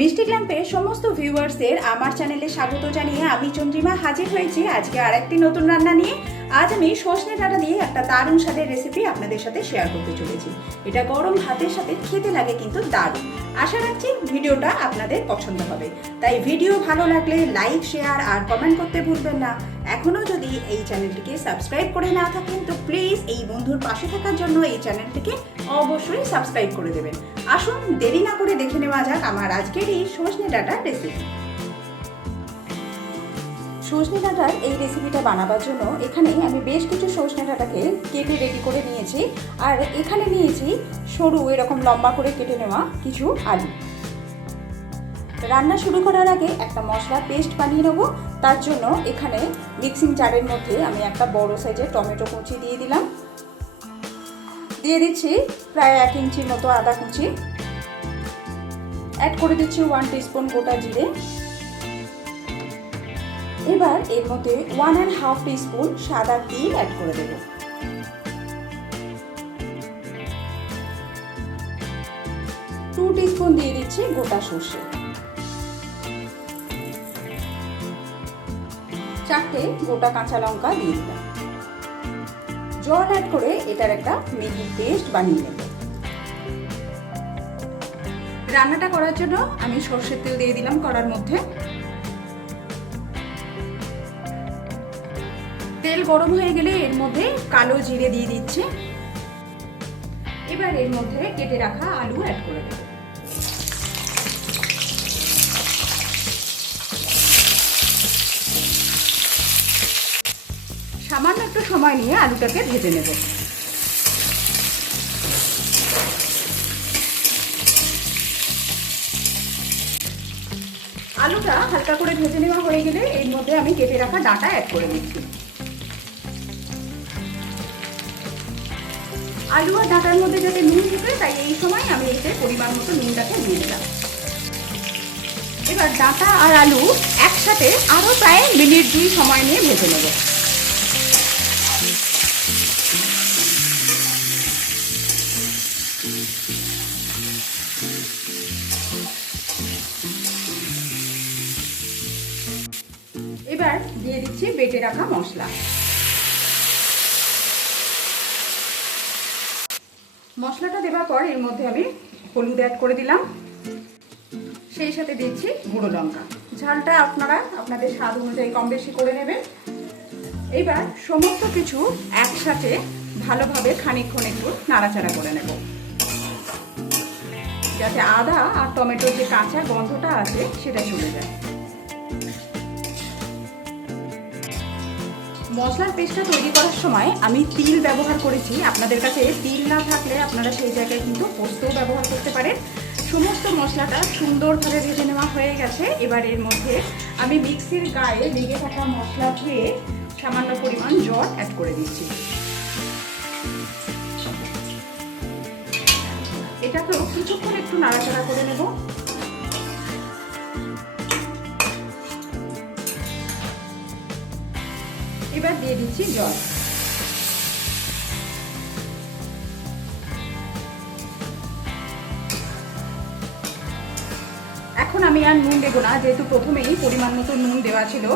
মিষ্টি ক্ল্যাম্পের সমস্ত ভিউয়ার্সদের আমার চ্যানেলে স্বাগত জানিয়ে আমি চন্দ্রিমা হাজির হয়েছি আজকে আরেকটি নতুন রান্না নিয়ে। আজ আমি সজনে ডাঁটা দিয়ে একটা দারুণ স্বাদের রেসিপি আপনাদের সাথে শেয়ার করতে চলেছি। এটা গরম ভাতের সাথে খেতে লাগে কিন্তু দারুণ। আশা রাখছি ভিডিওটা আপনাদের পছন্দ হবে, তাই ভিডিও ভালো লাগলে লাইক, শেয়ার আর কমেন্ট করতে ভুলবেন না। এখনও যদি এই চ্যানেলটিকে সাবস্ক্রাইব করে না থাকেন তো প্লিজ এই বন্ধুর পাশে থাকার জন্য এই চ্যানেলটিকে অবশ্যই সাবস্ক্রাইব করে দেবেন। আসুন দেরি না করে দেখে নেওয়া যাক আমার আজকের এই সজনে ডাঁটার রেসিপি। সজনে ডাঁটার এই রেসিপিটা বানাবার জন্য এখানে আমি বেশ কিছু সজনে ডাঁটাকে কেটে রেডি করে নিয়েছি, আর এখানে নিয়েছি সরু এরকম লম্বা করে কেটে নেওয়া কিছু আলু। রান্না শুরু করার আগে একটা মশলা পেস্ট বানিয়ে নেব। তার জন্য এখানে মিক্সিং জারের মধ্যে আমি একটা বড় সাইজের টমেটো কুচি দিয়ে দিলাম, দিয়ে দিচ্ছি প্রায় 1 ইঞ্চির মতো আদা কুচি, অ্যাড করে দিচ্ছি 1 টিস্পুন গোটা জিরে। এবার এর মধ্যে 1.5 টিস্পুন সাদা তিল অ্যাড করে দেব। টু টিস্পুন দিয়ে দিচ্ছি গোটা সর্ষে, 4টে গোটা কাঁচা লঙ্কা দিয়ে দিলাম। জল অ্যাড করে এটার একটা মিহি পেস্ট বানিয়ে নেব। রান্নাটা করার জন্য আমি সর্ষের তেল দিয়ে দিলাম কড়ার মধ্যে। তেল গরম হয়ে গেলে এর মধ্যে কালো জিরে দিয়ে দিচ্ছি। এবার এর মধ্যে কেটে রাখা আলু অ্যাড করে দেব। সামান্য একটু সময় নিয়ে আলুটাকে ভেজে নেব। আলুটা হালকা করে ভেজে নেওয়া হয়ে গেলে এর মধ্যে আমি কেটে রাখা ডাঁটা অ্যাড করে দিচ্ছি। আলু আর ডাঁটার মধ্যে যাতে নুন ঢুকে তাই এই সময় আমি এতে পরিমাণ মতো নুনটাকে দিয়ে দিলাম। এবার ডাঁটা আর আলু একসাথে আরও প্রায় মিনিট 2 সময় নিয়ে ভেজে নেব। এবার দিয়ে দিচ্ছি বেটে রাখা মশলা। মশলাটা দেওয়ার পর এর মধ্যে আমি হলুদ অ্যাড করে দিলাম, সেই সাথে দিচ্ছি গুঁড়ো লঙ্কা। ঝালটা আপনারা আপনাদের স্বাদ অনুযায়ী কম বেশি করে নেবেন। এবার সমস্ত কিছু একসাথে ভালোভাবে খানিকক্ষণ একটু নাড়াচাড়া করে নেব, যাতে আদা আর টমেটোর যে কাঁচা গন্ধটা আছে সেটা চলে যায়। মশলার পেস্টটা তৈরি করার সময় আমি তিল ব্যবহার করেছি। আপনাদের কাছে তিল না থাকলে আপনারা সেই জায়গায় কিন্তু পোস্তও ব্যবহার করতে পারেন। সমস্ত মশলাটা সুন্দরভাবে ভেজে নেওয়া হয়ে গেছে। এবার এর মধ্যে আমি মিক্সির গায়ে লেগে থাকা মশলা ধুয়ে সামান্য পরিমাণ জল অ্যাড করে দিচ্ছি। এটাকেও কিছুক্ষণ একটু নাড়াচাড়া করে নেব। এবার দিয়ে দিচ্ছি জল। এখন আমি আর নুন দেবো না, যেহেতু প্রথমেই পরিমাণ মতো নুন দেওয়া ছিল,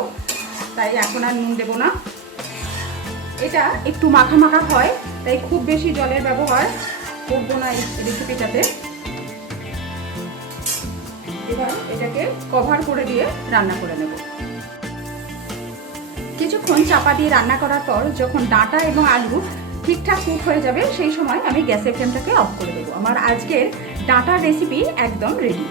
তাই এখন আর নুন দেবো না। এটা একটু মাখা মাখা হয়, তাই খুব বেশি জলের ব্যবহার করবো না এই রেসিপিটাতে। এবার এটাকে কভার করে দিয়ে রান্না করে নেব। কিছুক্ষণ চাপা দিয়ে রান্না করার পর যখন ডাঁটা এবং আলু ঠিকঠাক কুক হয়ে যাবে সেই সময় আমি গ্যাসের ফ্লেমটাকে অফ করে দেবো। আমার আজকের ডাঁটার রেসিপি একদম রেডি।